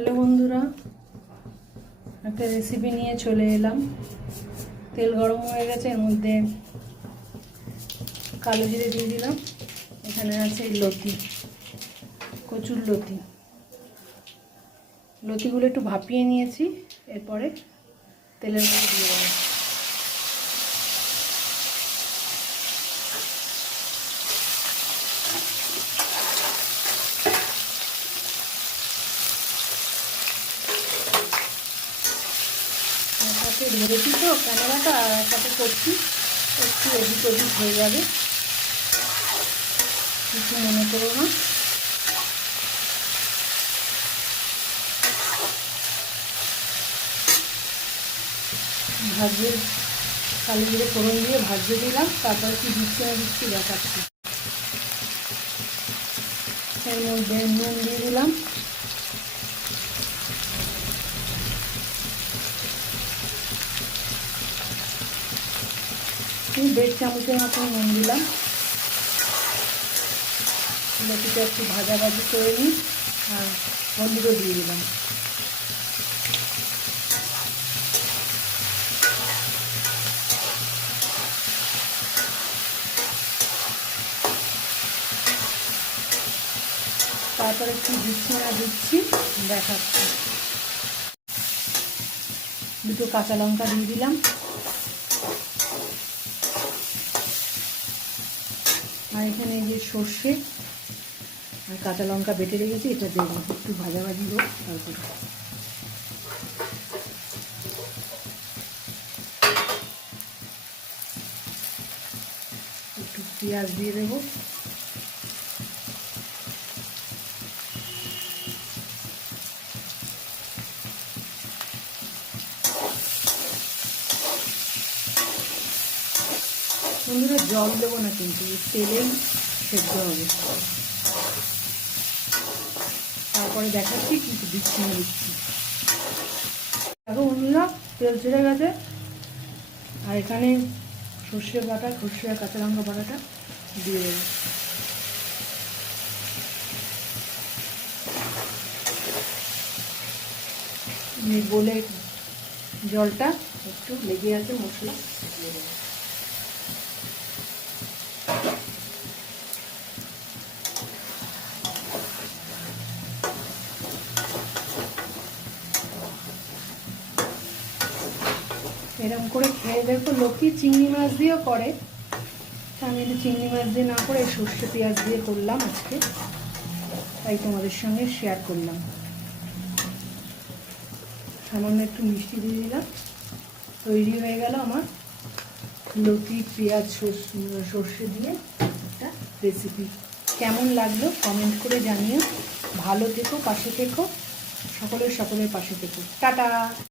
Hello বন্ধুরা, একটা recipe নিয়ে চলে এলাম। তেল গরম হয়ে গেছে, এর মধ্যে কালো জিরে দিয়ে দিলাম। এখানে আছে লতি, কচুর লতি। লতিগুলো একটু ভাপিয়ে নিয়েছি, এরপরে তেলের মধ্যে দিয়ে দেবো। ধরেছি তো ক্যামেরাটা, আর একসাথে করছি, একটু এদিক ওদিক হয়ে যাবে, কিছু মনে করো না। ভাজে কালো জিরে ফোড়ন দিয়ে ভাজতে দিলাম, তারপর কি দিচ্ছি না দিচ্ছি দেখাচ্ছি। এর মধ্যে নুন দিয়ে দিলাম, দেড় চামচের মতন নুন দিলাম। লতিটা একটু ভাজাভাজি করে নিই, আর হলুদও দিয়ে দিলাম। তারপরে একটু দিচ্ছি না দিচ্ছি দেখাচ্ছি। দুটো কাঁচা লঙ্কা দিয়ে দিলাম, আর এখানে এই যে সর্ষে আর কাঁচা লঙ্কা বেটে রেখেছি, এটা দেবো। একটু ভাজাভাজি হোক, তারপরে একটু পেঁয়াজ দিয়ে দেবো। বন্ধুরা, জল দেবো না, কিন্তু তেলেই সেদ্ধ হবে। তারপরে দেখাচ্ছি কিন্তু দিচ্ছি না দিচ্ছি। দেখো বন্ধুরা, তেল ছেড়ে গেছে, আর এখানে সর্ষে বাটা, সর্ষে আর কাঁচা লঙ্কা বাটাটা দিয়ে দেবো। বলে জলটা একটু লেগে আছে, মশলা দিয়ে দেবো। এরকম করে খেয়ে দেখো, লোকে চিংড়ি মাছ দিয়েও করে, আমি একটু চিংড়ি মাছ দিয়ে না করে সর্ষে পেঁয়াজ দিয়ে করলাম আজকে, তাই তোমাদের সঙ্গে শেয়ার করলাম। সামান্য একটু মিষ্টি দিয়ে দিলাম, তৈরি হয়ে গেল আমার লতি পেঁয়াজ সর্ষে দিয়ে একটা রেসিপি। কেমন লাগলো কমেন্ট করে জানিও। ভালো থেকো, পাশে থেকো, সকলের পাশে থেকো। টাটা।